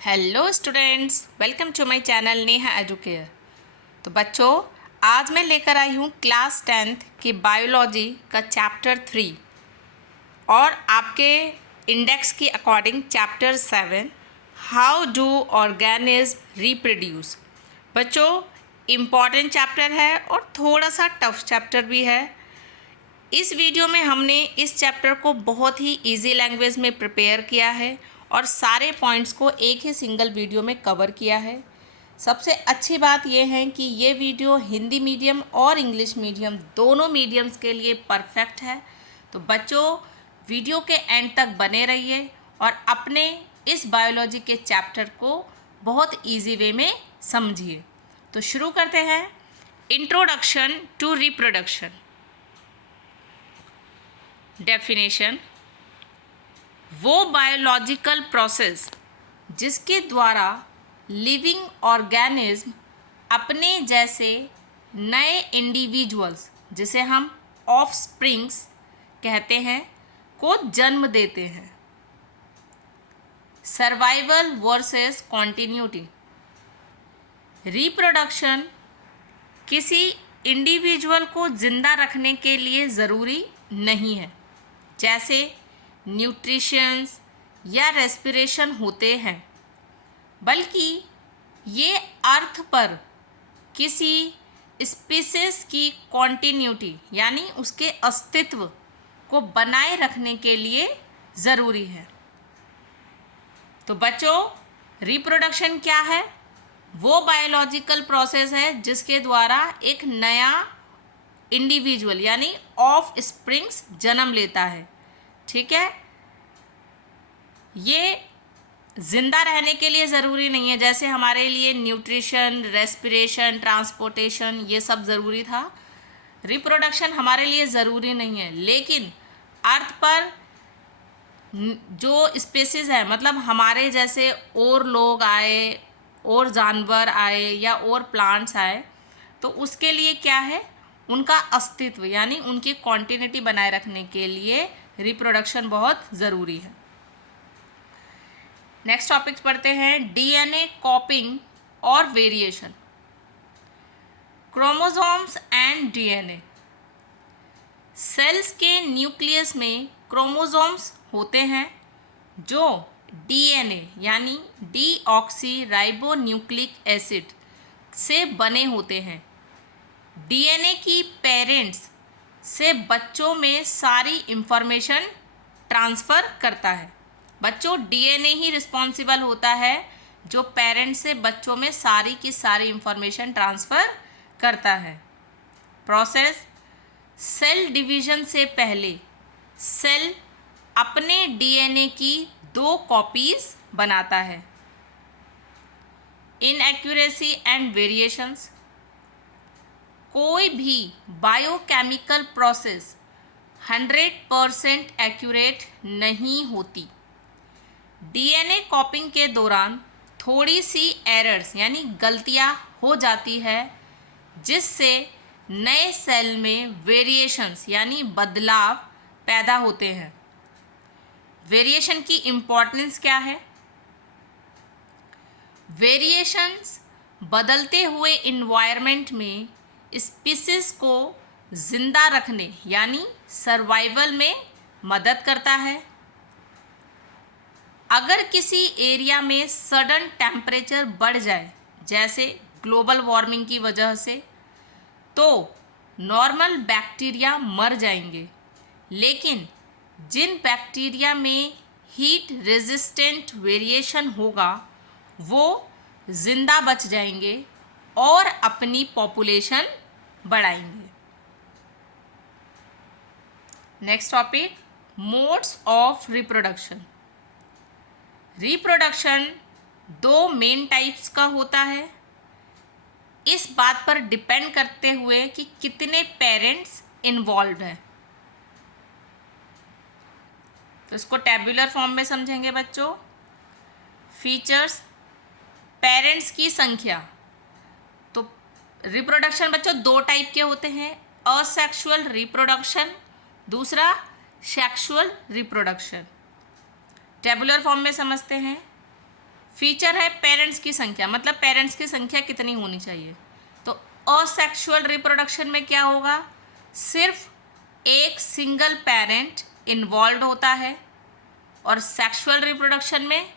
Hello students, welcome to my channel Neha Educare. तो बच्चों, आज मैं लेकर आई हूँ क्लास 10th की बायोलॉजी का चैप्टर 3 और आपके इंडेक्स की according chapter 7 how do organism reproduce. बच्चों, इम्पॉर्टेंट चैप्टर है और थोड़ा सा टफ चैप्टर भी है। इस वीडियो में हमने इस चैप्टर को बहुत ही इजी लैंग्वेज में प्रिपेयर किया है और सारे पॉइंट्स को एक ही सिंगल वीडियो में कवर किया है। सबसे अच्छी बात यह है कि ये वीडियो हिंदी मीडियम और इंग्लिश मीडियम दोनों मीडियम्स के लिए परफेक्ट है। तो बच्चों, वीडियो के एंड तक बने रहिए और अपने इस बायोलॉजी के चैप्टर को बहुत ईजी वे में समझिए। तो शुरू करते हैं। Introduction to reproduction. डेफिनेशन: वो बायोलॉजिकल प्रोसेस जिसके द्वारा लिविंग ऑर्गेनिज्म अपने जैसे नए इंडिविजुअल्स, जिसे हम ऑफस्प्रिंग्स कहते हैं, को जन्म देते हैं। Survival versus continuity. रिप्रोडक्शन किसी इंडिविजुअल को जिंदा रखने के लिए ज़रूरी नहीं है, जैसे न्यूट्रिशंस या रेस्पिरेशन होते हैं, बल्कि ये अर्थ पर किसी स्पीसीज की कॉन्टिन्यूटी यानी उसके अस्तित्व को बनाए रखने के लिए ज़रूरी है। तो बच्चों, रिप्रोडक्शन क्या है? वो बायोलॉजिकल प्रोसेस है जिसके द्वारा एक नया इंडिविजुअल यानी ऑफ स्प्रिंग्स जन्म लेता है। ठीक है, ये जिंदा रहने के लिए ज़रूरी नहीं है, जैसे हमारे लिए न्यूट्रिशन, रेस्पिरेशन, ट्रांसपोर्टेशन ये सब ज़रूरी था। रिप्रोडक्शन हमारे लिए ज़रूरी नहीं है, लेकिन अर्थ पर जो स्पेसीज है, मतलब हमारे जैसे और लोग आए, और जानवर आए या और प्लांट्स आए, तो उसके लिए क्या है, उनका अस्तित्व यानी उनकी कॉन्टिन्यूटी बनाए रखने के लिए रिप्रोडक्शन बहुत ज़रूरी है। नेक्स्ट टॉपिक पढ़ते हैं। डीएनए कॉपिंग और variation. Chromosomes and DNA. Cells के न्यूक्लियस में क्रोमोसोम्स होते हैं जो डीएनए यानी डीऑक्सी राइबो न्यूक्लिक एसिड से बने होते हैं। डीएनए की पेरेंट्स से बच्चों में सारी इंफॉर्मेशन ट्रांसफ़र करता है। बच्चों, डीएनए ही रिस्पॉन्सिबल होता है जो पेरेंट्स से बच्चों में सारी की सारी इंफॉर्मेशन ट्रांसफ़र करता है। प्रोसेस: सेल डिवीजन से पहले सेल अपने डीएनए की 2 कॉपीज बनाता है। Inaccuracy and variations. कोई भी बायोकेमिकल प्रोसेस 100% एक्यूरेट नहीं होती। डीएनए कॉपिंग के दौरान थोड़ी सी एरर्स यानी गलतियां हो जाती है, जिससे नए सेल में वेरिएशंस यानी बदलाव पैदा होते हैं। वेरिएशन की इम्पोर्टेंस क्या है? वेरिएशंस बदलते हुए इन्वायरमेंट में स्पीसीज को जिंदा रखने यानी सर्वाइवल में मदद करता है। अगर किसी एरिया में सडन टेम्परेचर बढ़ जाए, जैसे ग्लोबल वार्मिंग की वजह से, तो नॉर्मल बैक्टीरिया मर जाएंगे, लेकिन जिन बैक्टीरिया में हीट रेजिस्टेंट वेरिएशन होगा वो जिंदा बच जाएंगे और अपनी पॉपुलेशन बढ़ाएंगे। Next topic, modes of reproduction. Reproduction 2 main types का होता है, इस बात पर डिपेंड करते हुए कि कितने पेरेंट्स इन्वॉल्व हैं। तो इसको टेबुलर फॉर्म में समझेंगे बच्चों। फीचर्स: पेरेंट्स की संख्या। तो रिप्रोडक्शन बच्चों 2 टाइप के होते हैं, असेक्सुअल रिप्रोडक्शन, दूसरा सेक्सुअल रिप्रोडक्शन। टेबुलर फॉर्म में समझते हैं। फीचर है पेरेंट्स की संख्या, मतलब पेरेंट्स की संख्या कितनी होनी चाहिए। तो असेक्सुअल रिप्रोडक्शन में क्या होगा, सिर्फ एक सिंगल पेरेंट इन्वॉल्व होता है, और सेक्सुअल रिप्रोडक्शन में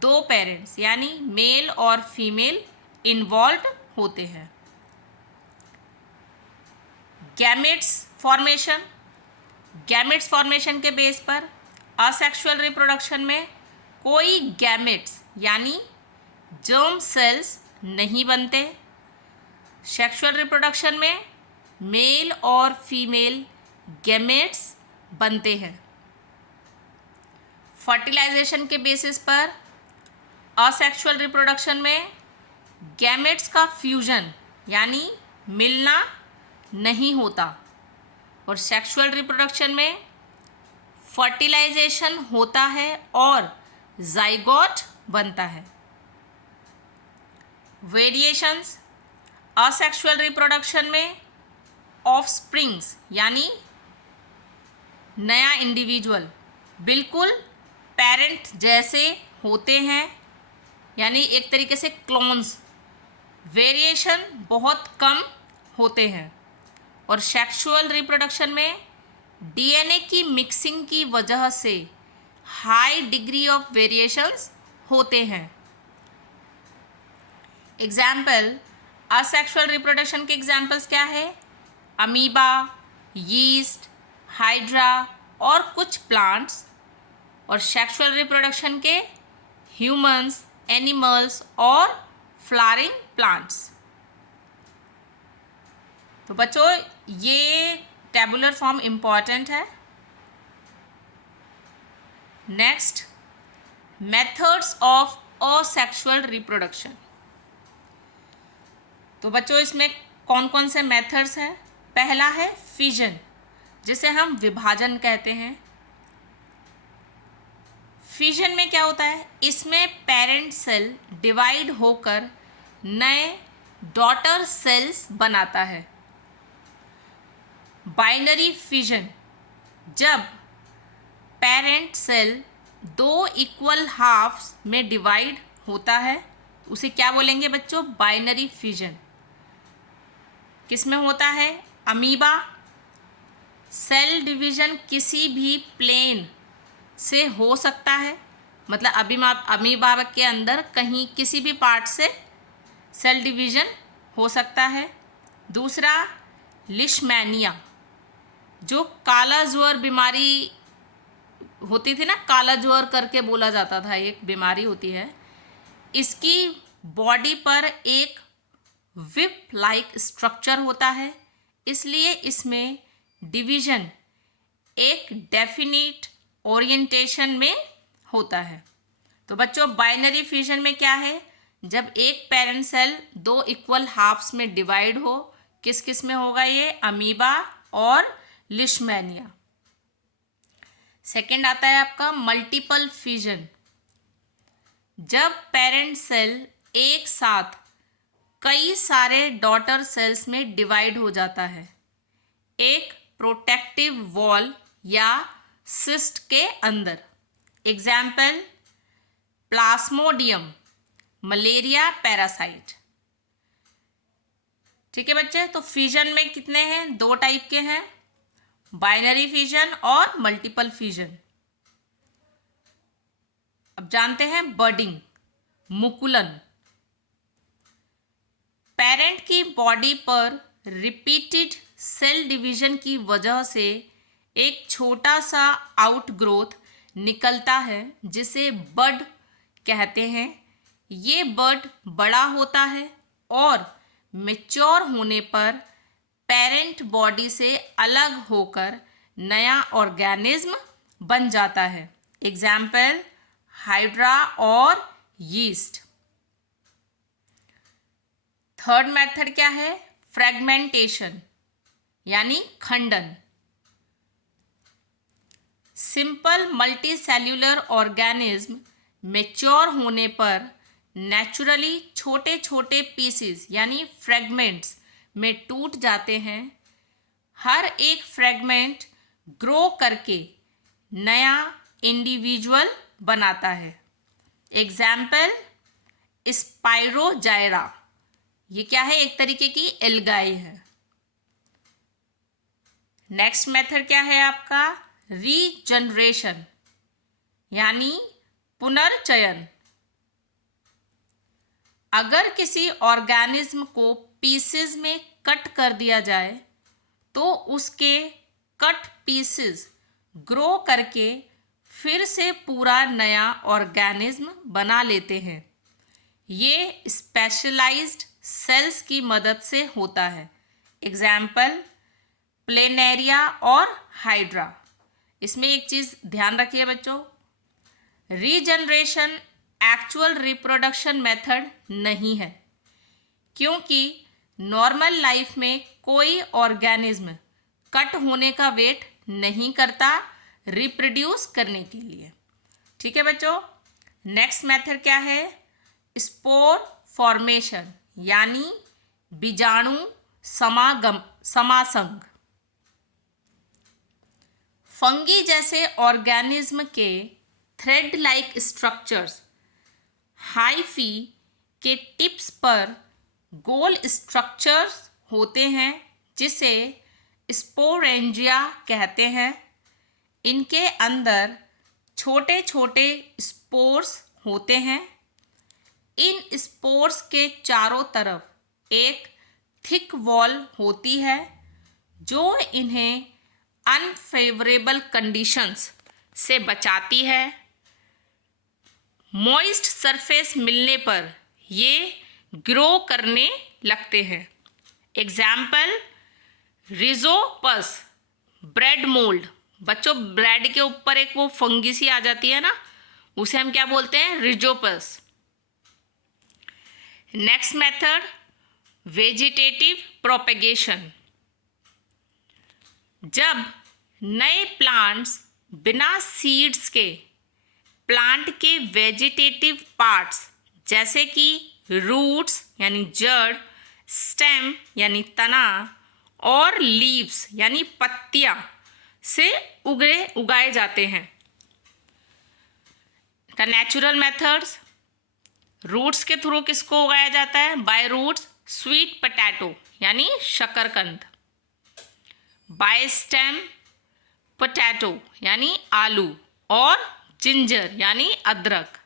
दो पेरेंट्स यानी मेल और फीमेल इन्वॉल्व होते हैं। गैमेट्स फॉर्मेशन, गैमेट्स फॉर्मेशन के बेस पर असेक्सुअल रिप्रोडक्शन में कोई गैमेट्स यानी जर्म सेल्स नहीं बनते। सेक्सुअल रिप्रोडक्शन में मेल और फीमेल गैमेट्स बनते हैं। फर्टिलाइजेशन के बेसिस पर असेक्सुअल रिप्रोडक्शन में गैमेट्स का फ्यूजन यानी मिलना नहीं होता, और सेक्सुअल रिप्रोडक्शन में फर्टिलाइजेशन होता है और जाइगोट बनता है। वेरिएशंस, असेक्सुअल रिप्रोडक्शन में ऑफस्प्रिंग्स यानी नया इंडिविजुअल बिल्कुल पेरेंट जैसे होते हैं, यानी एक तरीके से क्लोन्स। वेरिएशन बहुत कम होते हैं। और सेक्सुअल रिप्रोडक्शन में डीएनए की मिक्सिंग की वजह से हाई डिग्री ऑफ वेरिएशंस होते हैं। एग्जाम्पल, असेक्सुअल रिप्रोडक्शन के एग्जाम्पल्स क्या है, अमीबा, यीस्ट, हाइड्रा और कुछ प्लांट्स। और सेक्सुअल रिप्रोडक्शन के ह्यूमंस, एनिमल्स और फ्लावरिंग प्लांट्स। तो बच्चों ये टेबुलर फॉर्म इम्पॉर्टेंट है। Next, methods of asexual reproduction. तो बच्चों इसमें कौन कौन से मेथड्स हैं। पहला है फिजन, जिसे हम विभाजन कहते हैं। फिजन में क्या होता है, इसमें पेरेंट सेल डिवाइड होकर नए डॉटर सेल्स बनाता है। बाइनरी फिजन, जब पेरेंट सेल दो इक्वल हाफ्स में डिवाइड होता है उसे क्या बोलेंगे बच्चों, बाइनरी फिजन। किसमें होता है, अमीबा। सेल डिवीजन किसी भी प्लेन से हो सकता है, मतलब अमीबा के अंदर कहीं किसी भी पार्ट से सेल डिवीजन हो सकता है। दूसरा, लिशमैनिया, जो काला ज्वर बीमारी होती थी ना, काला ज्वर करके बोला जाता था, एक बीमारी होती है। इसकी बॉडी पर एक विप लाइक स्ट्रक्चर होता है, इसलिए इसमें डिवीजन एक डेफिनिट ओरिएंटेशन में होता है। तो बच्चों बाइनरी फ्यूजन में क्या है, जब एक पेरेंट सेल दो इक्वल हाफ्स में डिवाइड हो, किस किस में होगा ये, अमीबा और लिशमैनिया। सेकेंड आता है आपका मल्टीपल फ्यूजन, जब पेरेंट सेल एक साथ कई सारे डॉटर सेल्स में डिवाइड हो जाता है, एक प्रोटेक्टिव वॉल या सिस्ट के अंदर। Example, Plasmodium, malaria parasite. ठीक है बच्चे, तो फ्यूजन में कितने हैं, दो टाइप के हैं, बाइनरी फ्यूजन और मल्टीपल फ्यूजन। अब जानते हैं बर्डिंग, मुकुलन। पेरेंट की बॉडी पर रिपीटेड सेल डिवीजन की वजह से एक छोटा सा आउटग्रोथ निकलता है जिसे बड कहते हैं। ये बड बड़ा होता है और मैच्योर होने पर पेरेंट बॉडी से अलग होकर नया ऑर्गेनिज्म बन जाता है। एग्जाम्पल, हाइड्रा और यीस्ट। थर्ड मेथड क्या है, फ्रेगमेंटेशन यानी खंडन। सिंपल मल्टीसेल्यूलर ऑर्गेनिज्म मैच्योर होने पर नेचुरली छोटे छोटे पीसेस यानी फ्रेगमेंट्स में टूट जाते हैं। हर एक फ्रेगमेंट ग्रो करके नया इंडिविजुअल बनाता है। एग्जाम्पल, स्पाइरोजाइरा, ये क्या है, एक तरीके की एल्गाई है। नेक्स्ट मेथड क्या है आपका, रीजनरेशन यानी पुनर्चयन। अगर किसी ऑर्गेनिज्म को पीसेस में कट कर दिया जाए तो उसके कट पीसेस ग्रो करके फिर से पूरा नया ऑर्गेनिज्म बना लेते हैं। ये स्पेशलाइज्ड सेल्स की मदद से होता है। एग्जाम्पल प्लेनेरिया और हाइड्रा। इसमें एक चीज़ ध्यान रखिए बच्चों, रीजनरेशन एक्चुअल रिप्रोडक्शन मेथड नहीं है, क्योंकि नॉर्मल लाइफ में कोई ऑर्गेनिज्म कट होने का वेट नहीं करता रिप्रोड्यूस करने के लिए। ठीक है बच्चों। नेक्स्ट मेथड क्या है, स्पोर फॉर्मेशन यानी बीजाणु समासंग। फंगी जैसे ऑर्गेनिज्म के थ्रेड लाइक स्ट्रक्चर्स हाइफी के टिप्स पर गोल स्ट्रक्चर्स होते हैं जिसे स्पोरेंजिया कहते हैं। इनके अंदर छोटे छोटे स्पोर्स होते हैं। इन स्पोर्स के चारों तरफ एक थिक वॉल होती है जो इन्हें अनफेवरेबल कंडीशंस से बचाती है। मॉइस्ट सरफेस मिलने पर ये ग्रो करने लगते हैं। Example Rhizopus bread mould. बच्चों ब्रेड के ऊपर एक वो फंगी सी आ जाती है ना, उसे हम क्या बोलते हैं, Rhizopus. Next method vegetative propagation. जब नए प्लांट्स बिना सीड्स के प्लांट के वेजिटेटिव पार्ट्स जैसे कि रूट्स यानी जड़, स्टेम यानी तना और लीव्स यानी पत्तियां से उगाए जाते हैं। द नेचुरल मेथड्स, रूट्स के थ्रू किसको उगाया जाता है, बाय रूट्स स्वीट पोटैटो यानी शकरकंद, बाय स्टेम पोटैटो यानी आलू और जिंजर यानी अदरक,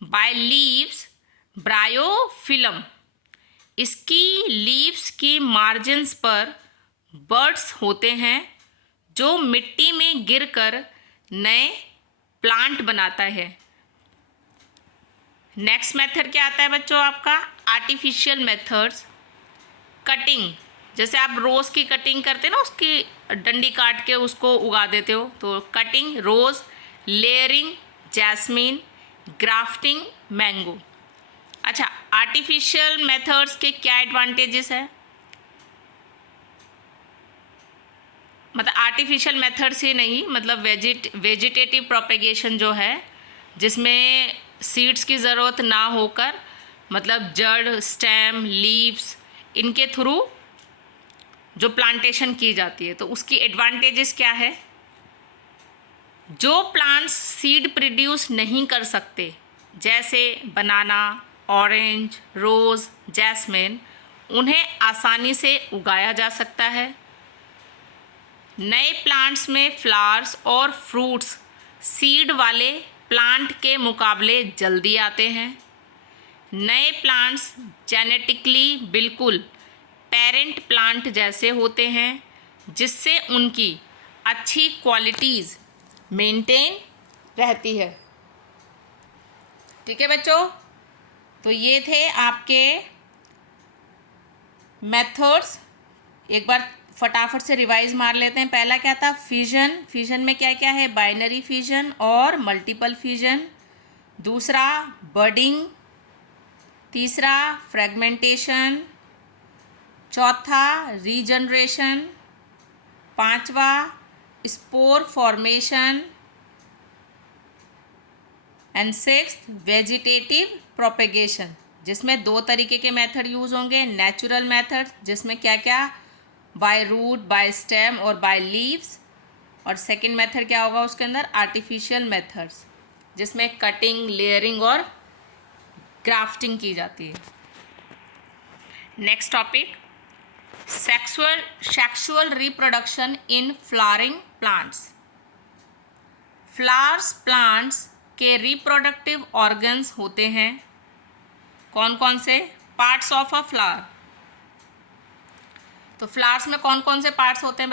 बाय लीव्स ब्रायोफिलम। इसकी लीव्स की मार्जिन्स पर बर्ड्स होते हैं जो मिट्टी में गिरकर नए प्लांट बनाता है। नेक्स्ट मेथड क्या आता है बच्चों आपका, आर्टिफिशियल मेथड्स। कटिंग, जैसे आप रोज़ की कटिंग करते हैं ना, उसकी डंडी काट के उसको उगा देते हो, तो कटिंग रोज़, लेयरिंग जैस्मीन, ग्राफ्टिंग मैंगो। अच्छा, आर्टिफिशियल मेथड्स के क्या एडवांटेजेस है, मतलब आर्टिफिशियल मेथड्स ही नहीं, मतलब वेजिटेटिव प्रोपेगेशन जो है जिसमें सीड्स की ज़रूरत ना होकर, मतलब जड़, स्टेम, लीव्स इनके थ्रू जो प्लांटेशन की जाती है, तो उसकी एडवांटेजेस क्या है, जो प्लांट्स सीड प्रोड्यूस नहीं कर सकते जैसे बनाना, ऑरेंज, रोज़, जैस्मिन, उन्हें आसानी से उगाया जा सकता है। नए प्लांट्स में फ्लावर्स और फ्रूट्स सीड वाले प्लांट के मुकाबले जल्दी आते हैं। नए प्लांट्स जेनेटिकली बिल्कुल पेरेंट प्लांट जैसे होते हैं जिससे उनकी अच्छी क्वालिटीज़ मेंटेन रहती है। ठीक है बच्चों, तो ये थे आपके मेथड्स। एक बार फटाफट से रिवाइज मार लेते हैं। पहला क्या था, फिजन। फिजन में क्या क्या है, बाइनरी फिजन और मल्टीपल फिजन। दूसरा बडिंग। तीसरा फ्रेगमेंटेशन। चौथा रीजनरेशन। पांचवा spore formation and sixth vegetative propagation, जिसमें दो तरीके के मेथड यूज़ होंगे। नेचुरल मेथड जिसमें क्या क्या, बाय रूट, बाय स्टेम और बाय लीव्स। और सेकंड मेथड क्या होगा उसके अंदर, आर्टिफिशियल मेथड्स जिसमें कटिंग, लेयरिंग और ग्राफ्टिंग की जाती है। Next topic, sexual reproduction in flowering plants. Flowers plants के रिप्रोडक्टिव ऑर्गन्स होते हैं। कौन कौन से? Parts of a flower. तो फ्लावर्स में कौन कौन से पार्ट्स होते हैं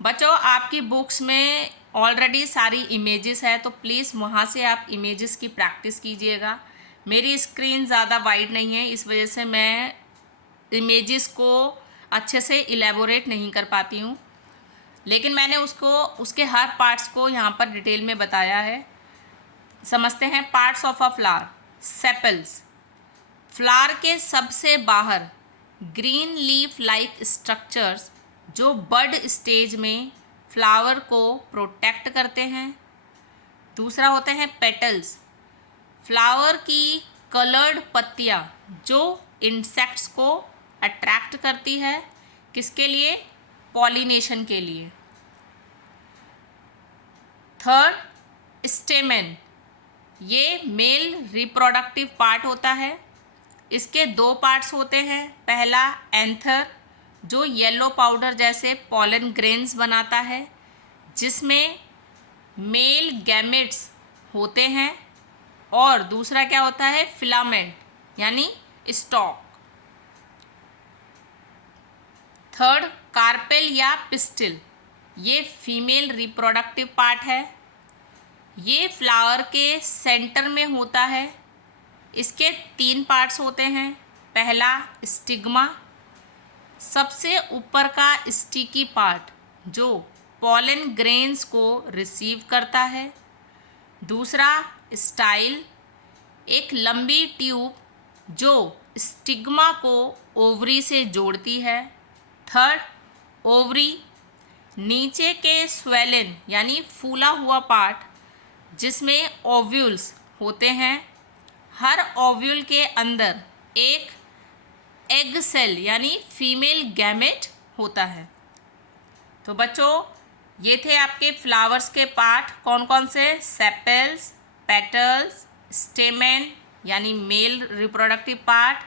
बच्चों आपकी बुक्स में ऑलरेडी सारी इमेजेस है, तो प्लीज़ वहाँ से आप इमेजेस की प्रैक्टिस कीजिएगा। मेरी स्क्रीन ज़्यादा वाइड नहीं है, इस वजह से मैं इमेजेस को अच्छे से इलेबोरेट नहीं कर पाती हूँ, लेकिन मैंने उसके हर पार्ट्स को यहाँ पर डिटेल में बताया है। समझते हैं parts of a flower. Sepals, flower के सबसे बाहर ग्रीन लीफ लाइक स्ट्रक्चर्स जो बड स्टेज में फ्लावर को प्रोटेक्ट करते हैं। दूसरा होते हैं पेटल्स, फ्लावर की कलर्ड पत्तियाँ जो इंसेक्ट्स को अट्रैक्ट करती है, किसके लिए? पॉलिनेशन के लिए। थर्ड, स्टेमेन, ये मेल रिप्रोडक्टिव पार्ट होता है। इसके दो पार्ट्स होते हैं। पहला एंथर जो येलो पाउडर जैसे पॉलन ग्रेन्स बनाता है, जिसमें मेल गैमेट्स होते हैं, और दूसरा क्या होता है? फिलामेंट यानी स्टॉक। थर्ड, कार्पेल या पिस्टिल, ये फीमेल रिप्रोडक्टिव पार्ट है। ये फ्लावर के सेंटर में होता है। इसके तीन पार्ट्स होते हैं। पहला स्टिग्मा, सबसे ऊपर का स्टिकी पार्ट जो पॉलन ग्रेन्स को रिसीव करता है। दूसरा स्टाइल, एक लंबी ट्यूब जो स्टिग्मा को ओवरी से जोड़ती है। थर्ड, ओवरी, नीचे के स्वेलन यानी फूला हुआ पार्ट जिसमें ओव्यूल्स होते हैं। हर ओव्यूल के अंदर एक एग सेल यानी फीमेल गैमेट होता है। तो बच्चों ये थे आपके फ्लावर्स के पार्ट। कौन कौन से? सेपेल्स, पेटल्स, स्टेमेन यानी मेल रिप्रोडक्टिव पार्ट,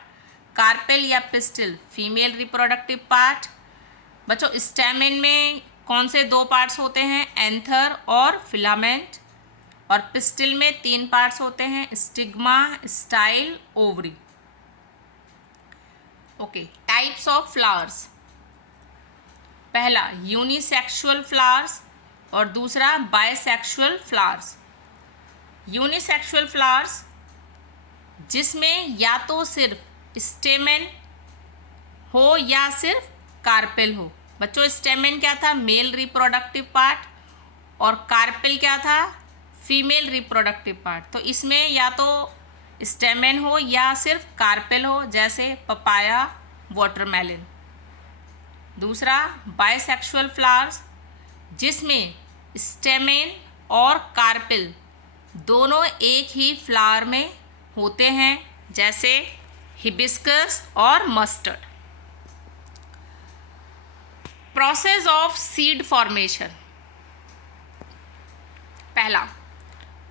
कार्पेल या पिस्टिल फीमेल रिप्रोडक्टिव पार्ट। बच्चों स्टेमेन में कौन से दो पार्ट्स होते हैं? एंथर और फिलामेंट। और पिस्टिल में तीन पार्ट्स होते हैं, stigma, style, ovary. Okay, types of flowers. पहला यूनिसेक्सुअल फ्लावर्स और दूसरा बायसेक्सुअल फ्लावर्स। यूनिसेक्सुअल फ्लावर्स जिसमें या तो सिर्फ स्टेमेन हो या सिर्फ कार्पेल हो। बच्चों स्टेमेन क्या था? मेल रिप्रोडक्टिव पार्ट, और कार्पेल क्या था? Female reproductive part. तो इसमें या तो स्टेमेन हो या सिर्फ कार्पेल हो, जैसे पपाया, वाटरमेलन। दूसरा बायसेक्सुअल फ्लावर्स जिसमें स्टेमेन और कार्पेल दोनों एक ही फ्लावर में होते हैं, जैसे हिबिस्कस और mustard. Process of seed formation. पहला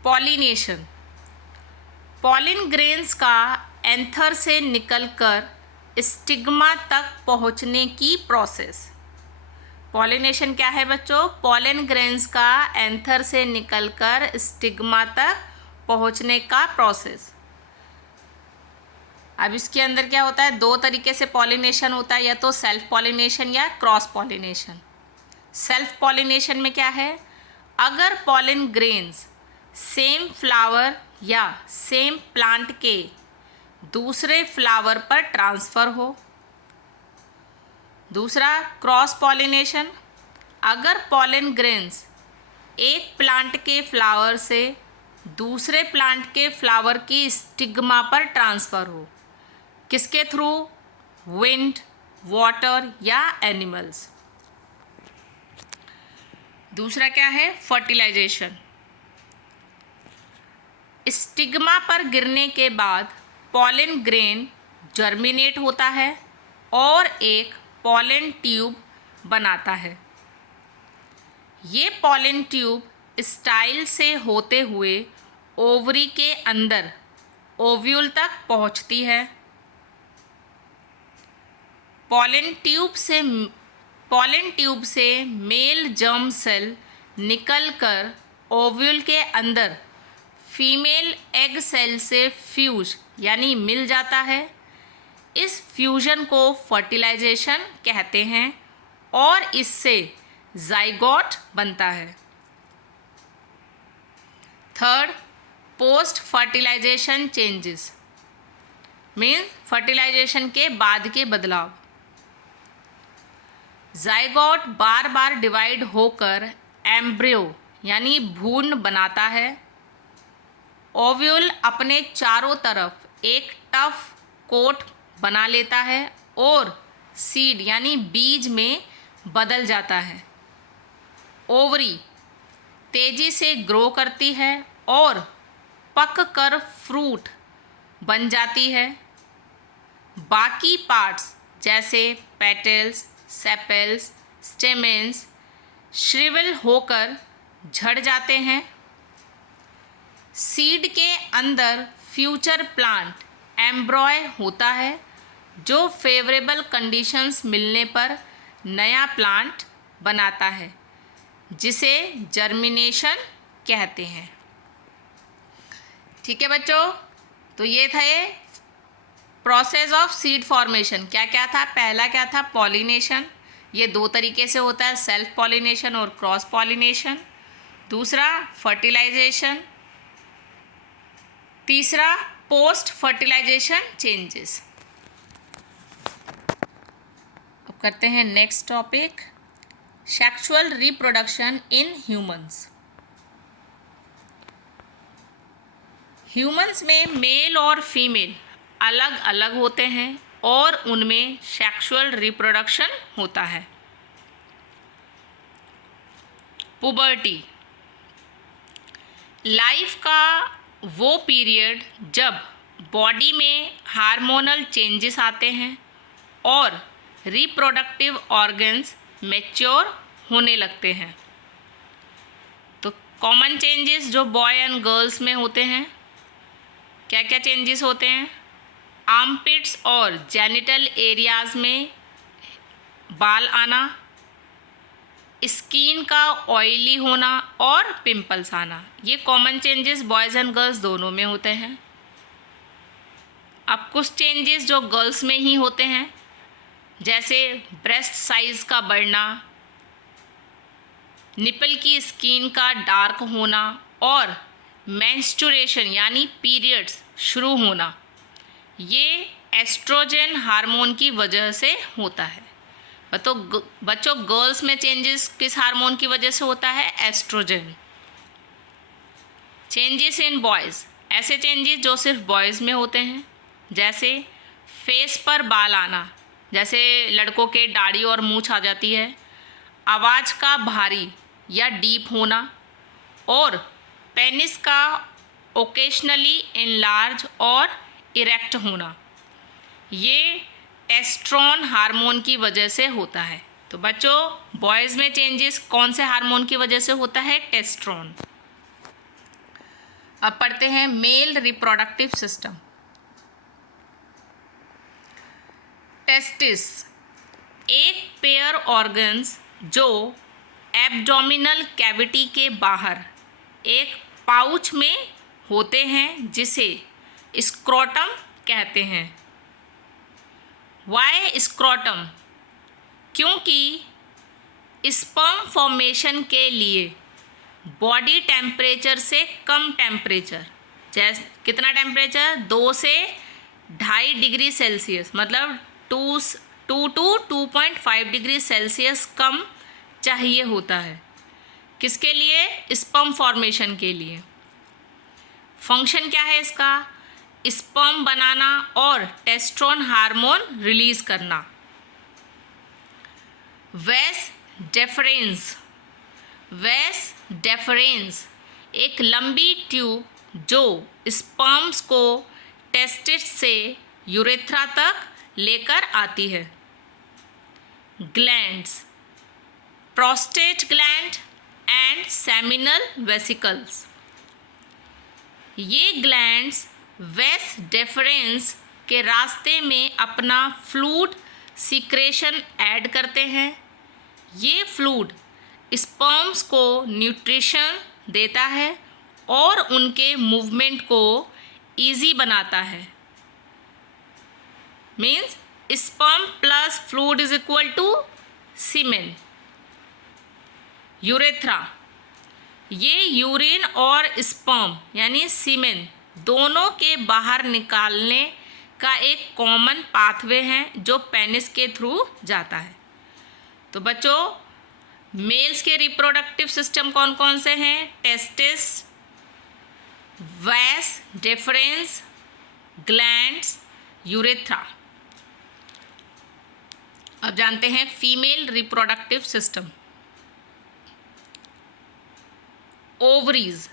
पॉलिनेशन, पॉलिन ग्रेन्स का एंथर से निकलकर स्टिग्मा तक पहुंचने की प्रोसेस। पॉलिनेशन क्या है बच्चों? पॉलिन ग्रेन्स का एंथर से निकलकर स्टिग्मा तक पहुंचने का प्रोसेस। अब इसके अंदर क्या होता है? दो तरीके से पॉलिनेशन होता है, या तो सेल्फ पॉलिनेशन या क्रॉस पॉलिनेशन। सेल्फ पॉलिनेशन में क्या है? अगर पॉलिन ग्रेन्स सेम फ्लावर या सेम प्लांट के दूसरे फ्लावर पर ट्रांसफ़र हो। दूसरा क्रॉस पॉलिनेशन, अगर पॉलिन ग्रेन्स एक प्लांट के फ्लावर से दूसरे प्लांट के फ्लावर की स्टिग्मा पर ट्रांसफ़र हो। किसके थ्रू? विंड, वाटर या एनिमल्स। दूसरा क्या है? फर्टिलाइजेशन। स्टिग्मा पर गिरने के बाद पॉलिन ग्रेन जर्मिनेट होता है और एक पॉलिन ट्यूब बनाता है। ये पॉलिन ट्यूब स्टाइल से होते हुए ओवरी के अंदर ओव्यूल तक पहुंचती है। पॉलन ट्यूब से मेल जर्म सेल निकलकर ओव्यूल के अंदर फीमेल एग सेल से फ्यूज यानी मिल जाता है। इस फ्यूजन को फर्टिलाइजेशन कहते हैं और इससे जाइगोट बनता है। Third, post fertilization changes means fertilization के बाद के बदलाव। जाइगोट बार बार डिवाइड होकर एम्ब्रियो यानी भ्रूण बनाता है। ओव्यूल अपने चारों तरफ एक टफ कोट बना लेता है और सीड यानी बीज में बदल जाता है। ओवरी तेजी से ग्रो करती है और पक कर फ्रूट बन जाती है। बाकी पार्ट्स जैसे पेटल्स, सेपल्स, स्टेमेंस श्रिवल होकर झड़ जाते हैं। सीड के अंदर फ्यूचर प्लांट एम्ब्रॉय होता है जो फेवरेबल कंडीशंस मिलने पर नया प्लांट बनाता है जिसे जर्मिनेशन कहते हैं। ठीक है बच्चों, तो ये था ये प्रोसेस ऑफ सीड फॉर्मेशन। क्या क्या था? पहला क्या था? पॉलिनेशन। ये दो तरीके से होता है, सेल्फ पॉलिनेशन और क्रॉस पॉलिनेशन। दूसरा फर्टिलाइजेशन। तीसरा पोस्ट फर्टिलाइजेशन चेंजेस। अब करते हैं next topic, sexual reproduction in humans. Humans में मेल और फीमेल अलग अलग होते हैं और उनमें सेक्सुअल रिप्रोडक्शन होता है। पुबर्टी लाइफ का वो पीरियड जब बॉडी में हार्मोनल चेंजेस आते हैं और रिप्रोडक्टिव ऑर्गन्स मैच्योर होने लगते हैं। तो कॉमन चेंजेस जो बॉय एंड गर्ल्स में होते हैं, क्या क्या चेंजेस होते हैं? आर्मपिट्स और जेनिटल एरियाज में बाल आना, स्किन का ऑयली होना और पिंपल्स आना, ये common changes boys and girls दोनों में होते हैं। अब कुछ चेंजेस जो गर्ल्स में ही होते हैं, जैसे ब्रेस्ट साइज़ का बढ़ना, निपल की स्किन का डार्क होना और मेंस्ट्रुएशन यानी पीरियड्स शुरू होना, ये एस्ट्रोजन हार्मोन की वजह से होता है। तो बच्चों गर्ल्स में चेंजेस किस हार्मोन की वजह से होता है? एस्ट्रोजन। चेंजेस इन बॉयज़, ऐसे चेंजेस जो सिर्फ बॉयज़ में होते हैं, जैसे फेस पर बाल आना, जैसे लड़कों के दाढ़ी और मूंछ आ जाती है, आवाज़ का भारी या डीप होना और पेनिस का ओकेशनली इनलार्ज और इरेक्ट होना, ये टेस्ट्रोन हार्मोन की वजह से होता है। तो बच्चों बॉयज़ में चेंजेस कौन से हार्मोन की वजह से होता है? टेस्ट्रोन। अब पढ़ते हैं मेल रिप्रोडक्टिव सिस्टम। टेस्टिस एक पेयर ऑर्गन्स जो एब्डोमिनल कैविटी के बाहर एक पाउच में होते हैं जिसे स्क्रोटम कहते हैं। Why scrotum? क्योंकि स्पर्म फॉर्मेशन के लिए बॉडी टेम्परेचर से कम टेम्परेचर, जैसे कितना टेम्परेचर? 2 से 2.5 डिग्री सेल्सियस, मतलब 2 to 2.5 डिग्री सेल्सियस कम चाहिए होता है। किसके लिए? स्पर्म फॉर्मेशन के लिए। फंक्शन क्या है इसका? स्पर्म बनाना और टेस्ट्रोन हार्मोन रिलीज करना। वेस डेफरेंस एक लंबी ट्यूब जो स्पर्म्स को टेस्टिस से यूरेथ्रा तक लेकर आती है। Glands, prostate gland and seminal vesicles, ये ग्लैंड्स वेस डेफरेंस के रास्ते में अपना फ्लूइड सीक्रेशन ऐड करते हैं। ये फ्लूइड स्पर्म्स को न्यूट्रिशन देता है और उनके मूवमेंट को इजी बनाता है। Means sperm plus fluid is equal to semen. Urethra, ये यूरिन और स्पर्म यानी सीमेन दोनों के बाहर निकालने का एक कॉमन पाथवे है जो पेनिस के थ्रू जाता है। तो बच्चों, मेल्स के रिप्रोडक्टिव सिस्टम कौन कौन से हैं? टेस्टिस, वैस डेफरेंस, ग्लैंड्स, यूरेथ्रा। अब जानते हैं female reproductive system. Ovaries,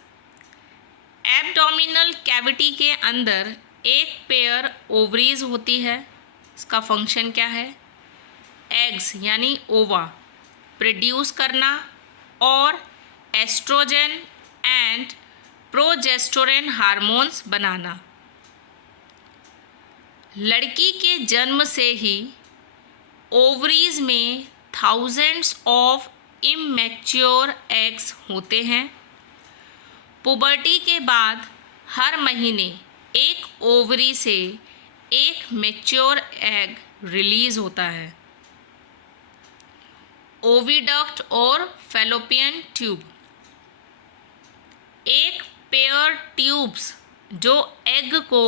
abdominal cavity के अंदर एक पेयर ओवरीज होती है। इसका फंक्शन क्या है? एग्स यानी ओवा प्रोड्यूस करना और एस्ट्रोजन एंड प्रोजेस्टेरोन हार्मोन्स बनाना। लड़की के जन्म से ही ओवरीज में थाउजेंड्स ऑफ इमैच्योर एग्स होते हैं। पुबर्टी के बाद हर महीने एक ओवरी से एक मैच्योर एग रिलीज होता है। ओविडक्ट और फैलोपियन ट्यूब, एक पेयर ट्यूब्स जो एग को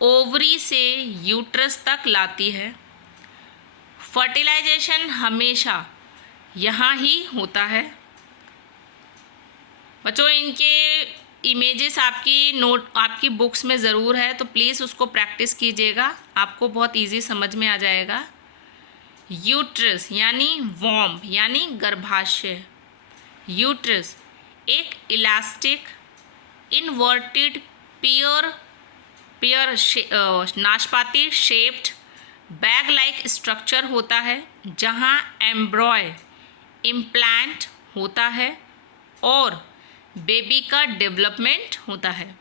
ओवरी से यूट्रस तक लाती है। फर्टिलाइजेशन हमेशा यहाँ ही होता है। बच्चों, इनके इमेजेस आपकी बुक्स में ज़रूर है, तो प्लीज़ उसको प्रैक्टिस कीजिएगा, आपको बहुत इजी समझ में आ जाएगा। यूट्रस यानी वॉम्ब यानी गर्भाशय। यूट्रस एक इलास्टिक इन्वर्टेड पेयर नाशपाती शेप्ड बैग लाइक स्ट्रक्चर होता है जहाँ एम्ब्रॉय इम्प्लांट होता है और बेबी का डेवलपमेंट होता है।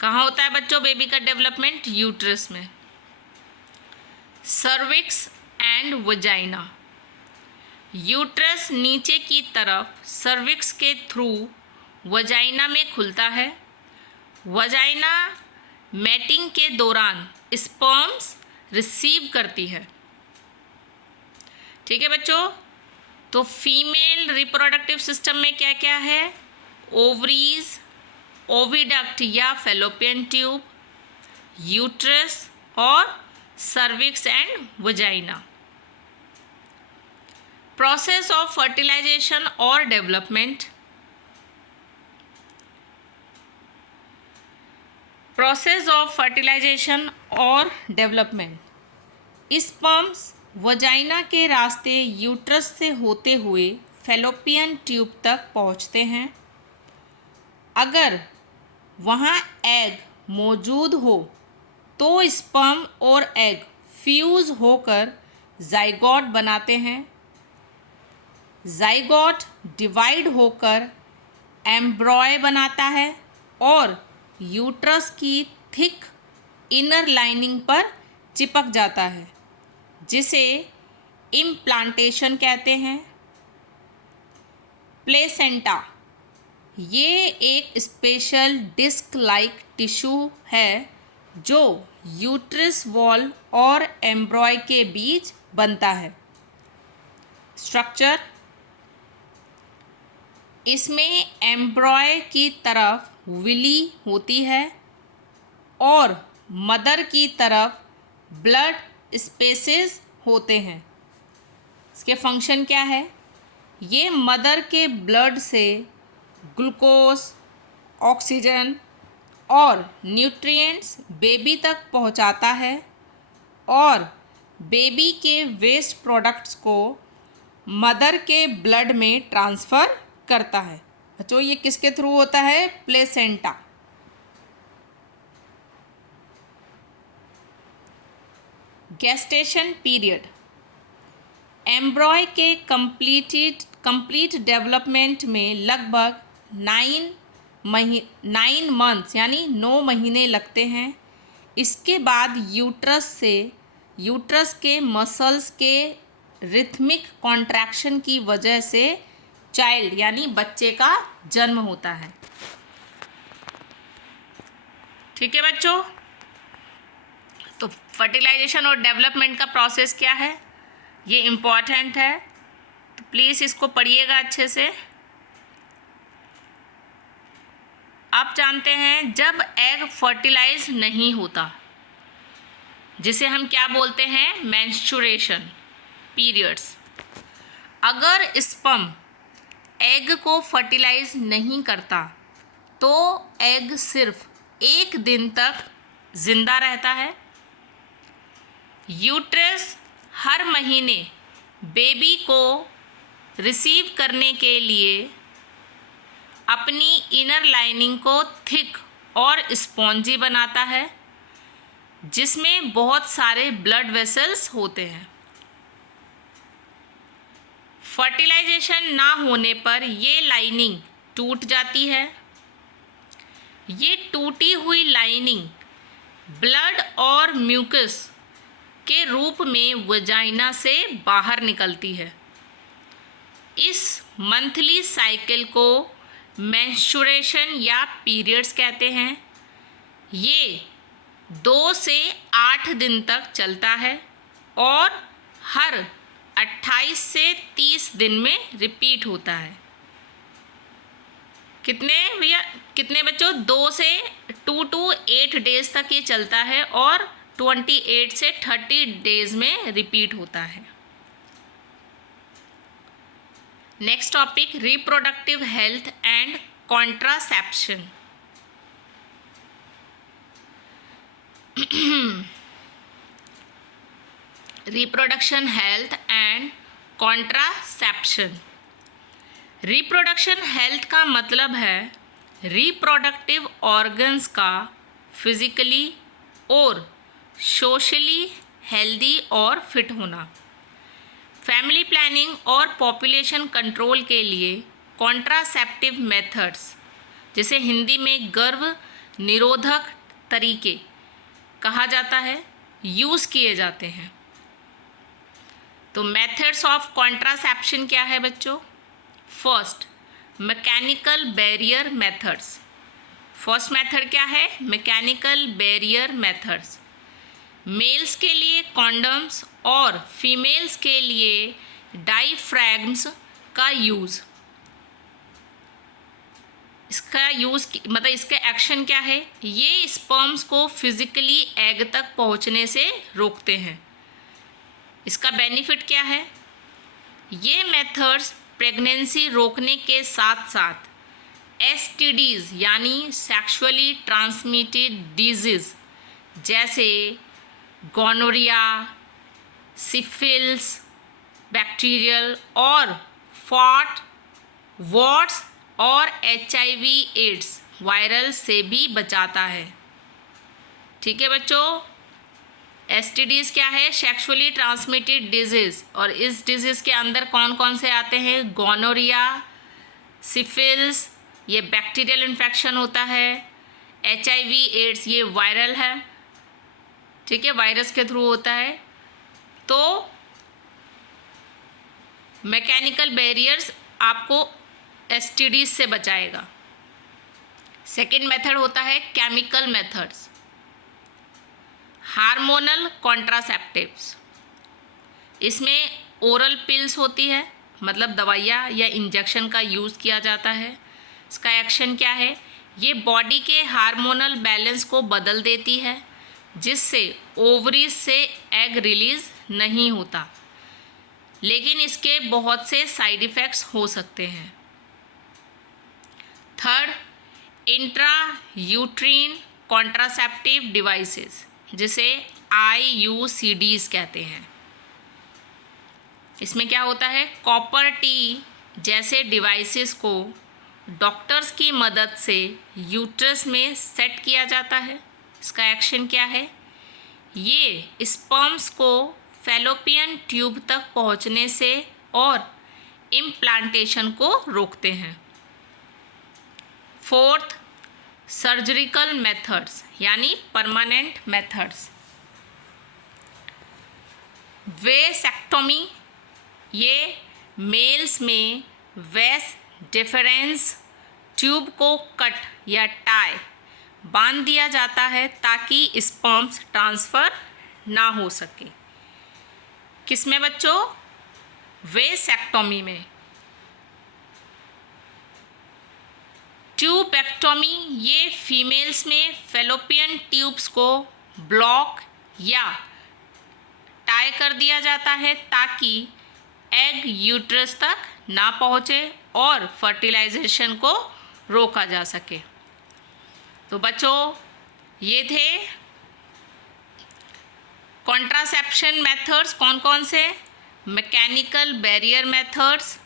कहाँ होता है बच्चों बेबी का डेवलपमेंट? यूट्रस में। सर्विक्स एंड वजाइना, यूट्रस नीचे की तरफ सर्विक्स के थ्रू वजाइना में खुलता है। वजाइना मैटिंग के दौरान स्पर्म्स रिसीव करती है। ठीक है बच्चों, तो फीमेल रिप्रोडक्टिव सिस्टम में क्या क्या है? ओवरीज, ओविडक्ट या फैलोपियन ट्यूब, यूट्रस और cervix and vagina. Process of fertilization और डेवलपमेंट। प्रोसेस ऑफ फर्टिलाइजेशन और डेवलपमेंट, स्पर्म्स वजाइना के रास्ते यूट्रस से होते हुए फैलोपियन ट्यूब तक पहुंचते हैं। अगर वहां एग मौजूद हो तो स्पर्म और एग फ्यूज होकर जाइगोट बनाते हैं। जाइगोट डिवाइड होकर एम्ब्रॉय बनाता है और यूट्रस की थिक इनर लाइनिंग पर चिपक जाता है, जिसे इम्प्लांटेशन कहते हैं। प्लेसेंटा, ये एक स्पेशल डिस्क लाइक टिश्यू है जो यूट्रस वॉल और एम्ब्रॉय के बीच बनता है। स्ट्रक्चर, इसमें एम्ब्रॉय की तरफ विली होती है और मदर की तरफ ब्लड स्पेसेस होते हैं। इसके फंक्शन क्या है? ये मदर के ब्लड से ग्लूकोज, ऑक्सीजन और न्यूट्रिएंट्स बेबी तक पहुंचाता है और बेबी के वेस्ट प्रोडक्ट्स को मदर के ब्लड में ट्रांसफ़र करता है। बच्चों, ये किसके थ्रू होता है? प्लेसेंटा। गेस्टेशन पीरियड, एम्ब्रॉय के कंप्लीट डेवलपमेंट में लगभग 9 9 मंथ्स यानी 9 महीने लगते हैं। इसके बाद यूट्रस के मसल्स के रिथमिक कॉन्ट्रैक्शन की वजह से चाइल्ड यानी बच्चे का जन्म होता है। ठीक है बच्चों, तो फर्टिलाइजेशन और डेवलपमेंट का प्रोसेस क्या है ये इम्पॉर्टेंट है, तो प्लीज़ इसको पढ़िएगा अच्छे से। अब जानते हैं जब एग फर्टिलाइज नहीं होता, जिसे हम क्या बोलते हैं, मेंस्ट्रुएशन पीरियड्स। अगर स्पर्म एग को फर्टिलाइज नहीं करता तो एग सिर्फ 1 दिन तक जिंदा रहता है। यूट्रस हर महीने बेबी को रिसीव करने के लिए अपनी इनर लाइनिंग को थिक और स्पॉन्जी बनाता है, जिसमें बहुत सारे ब्लड वेसल्स होते हैं। फर्टिलाइजेशन ना होने पर ये लाइनिंग टूट जाती है। ये टूटी हुई लाइनिंग ब्लड और म्यूकस के रूप में वजाइना से बाहर निकलती है। इस मंथली साइकिल को मेंस्ट्रुएशन या पीरियड्स कहते हैं। ये 2 से 8 दिन तक चलता है और हर 28 से 30 दिन में रिपीट होता है। कितने बच्चों, 2 से 2 to 8 डेज तक ये चलता है और 28 से 30 डेज में रिपीट होता है। Next topic, reproductive health and contraception. Reproduction health and contraception. Reproduction health का मतलब है रिप्रोडक्टिव ऑर्गन्स का फिजिकली और सोशली हेल्दी और फिट होना। फैमिली प्लानिंग और पॉपुलेशन कंट्रोल के लिए कॉन्ट्रासेप्टिव मेथड्स, जिसे हिंदी में गर्भ निरोधक तरीके कहा जाता है, यूज़ किए जाते हैं। तो मेथड्स ऑफ कॉन्ट्रासेप्शन क्या है बच्चों? First, mechanical barrier methods. First method क्या है? Mechanical barrier methods. मेल्स के लिए कॉन्डम्स और फीमेल्स के लिए डाईफ्रैग्म्स का यूज़। इसका यूज़ मतलब इसका एक्शन क्या है? ये स्पर्म्स को फिजिकली एग तक पहुंचने से रोकते हैं। इसका बेनिफिट क्या है? ये मेथड्स प्रेगनेंसी रोकने के साथ साथ STDs यानी सेक्सुअली ट्रांसमिटेड डिजीज़ जैसे गोनोरिया, सिफिलिस, बैक्टीरियल और वॉट्स और HIV एड्स वायरल से भी बचाता है। ठीक है बच्चों, STDs क्या है? सेक्सुअली ट्रांसमिटेड डिजीज़, और इस डिजीज़ के अंदर कौन कौन से आते हैं? गोनोरिया, सिफिलिस, ये बैक्टीरियल इन्फेक्शन होता है। HIV एड्स ये वायरल है, ठीक है, वायरस के थ्रू होता है। तो मैकेनिकल बैरियर्स आपको STDs से बचाएगा। सेकेंड मेथड होता है केमिकल मेथड्स। हार्मोनल कॉन्ट्रासेप्टिव्स, इसमें ओरल पिल्स होती है, मतलब दवाइयाँ या इंजेक्शन का यूज़ किया जाता है। इसका एक्शन क्या है? ये बॉडी के हार्मोनल बैलेंस को बदल देती है, जिससे ओवरीज से एग रिलीज़ नहीं होता, लेकिन इसके बहुत से साइड इफ़ेक्ट्स हो सकते हैं। Third, intra uterine contraceptive devices, जिसे IUCDs कहते हैं। इसमें क्या होता है? कॉपर टी जैसे डिवाइसेस को डॉक्टर्स की मदद से यूट्रस में सेट किया जाता है। इसका एक्शन क्या है? ये स्पर्म्स को फैलोपियन ट्यूब तक पहुंचने से और इम्प्लांटेशन को रोकते हैं। फोर्थ, सर्जिकल मेथड्स यानी परमानेंट मेथड्स। वेसेक्टोमी, ये मेल्स में वेस डिफरेंस ट्यूब को कट या टाई बांध दिया जाता है ताकि स्पर्म्स ट्रांसफ़र ना हो सके। किसमें बच्चों? वेसेक्टोमी में। ट्यूबेक्टोमी, ये फीमेल्स में फेलोपियन ट्यूब्स को ब्लॉक या टाई कर दिया जाता है ताकि एग यूट्रस तक ना पहुँचे और फर्टिलाइजेशन को रोका जा सके। तो बच्चों, ये थे कॉन्ट्रासेप्शन मेथड्स। कौन कौन से? मैकेनिकल बैरियर मेथड्स,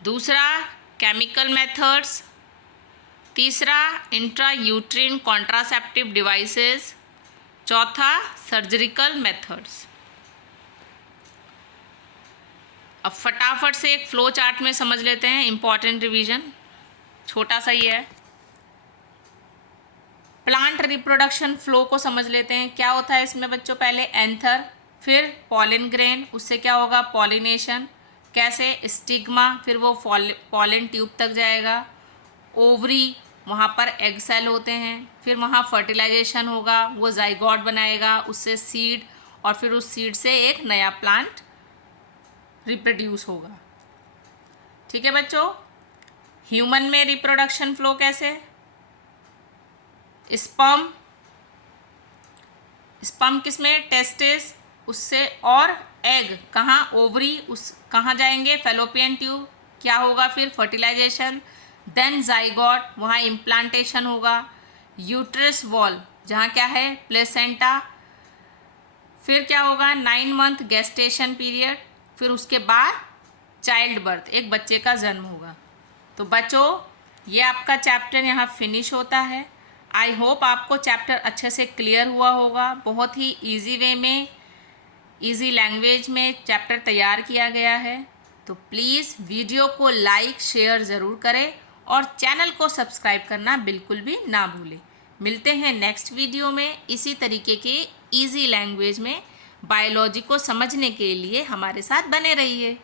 दूसरा केमिकल मेथड्स, तीसरा इंट्रा यूट्रिन कॉन्ट्रासेप्टिव डिवाइसेस, चौथा सर्जिकल मेथड्स। अब फटाफट से एक फ्लो चार्ट में समझ लेते हैं। इम्पॉर्टेंट रिवीजन छोटा सा ही है। प्लांट रिप्रोडक्शन फ्लो को समझ लेते हैं। क्या होता है इसमें बच्चों? पहले एंथर, फिर पॉलन ग्रेन, उससे क्या होगा? पॉलिनेशन। कैसे? स्टिग्मा, फिर वो पॉलन ट्यूब तक जाएगा। ओवरी, वहाँ पर एग सेल होते हैं, फिर वहाँ फर्टिलाइजेशन होगा, वो जाइगोट बनाएगा, उससे सीड, और फिर उस सीड से एक नया प्लांट रिप्रोड्यूस होगा। ठीक है बच्चों। ह्यूमन में रिप्रोडक्शन फ्लो कैसे? स्पर्म किसमें? टेस्टिस, उससे, और एग कहाँ? ओवरी, उस कहाँ जाएंगे? Fallopian tube. क्या होगा फिर? फर्टिलाइजेशन। देन जाइगोट, वहाँ इम्प्लांटेशन होगा। यूट्रस वॉल, जहाँ क्या है? प्लेसेंटा। फिर क्या होगा? 9 मंथ गेस्टेशन पीरियड। फिर उसके बाद चाइल्ड बर्थ, एक बच्चे का जन्म होगा। तो बच्चों, ये आपका चैप्टर यहाँ फिनिश होता है। आई होप आपको चैप्टर अच्छे से क्लियर हुआ होगा। बहुत ही इजी वे में, इजी लैंग्वेज में चैप्टर तैयार किया गया है। तो प्लीज़ वीडियो को लाइक शेयर ज़रूर करें और चैनल को सब्सक्राइब करना बिल्कुल भी ना भूलें। मिलते हैं नेक्स्ट वीडियो में इसी तरीके के इजी लैंग्वेज में। बायोलॉजी को समझने के लिए हमारे साथ बने रहिए।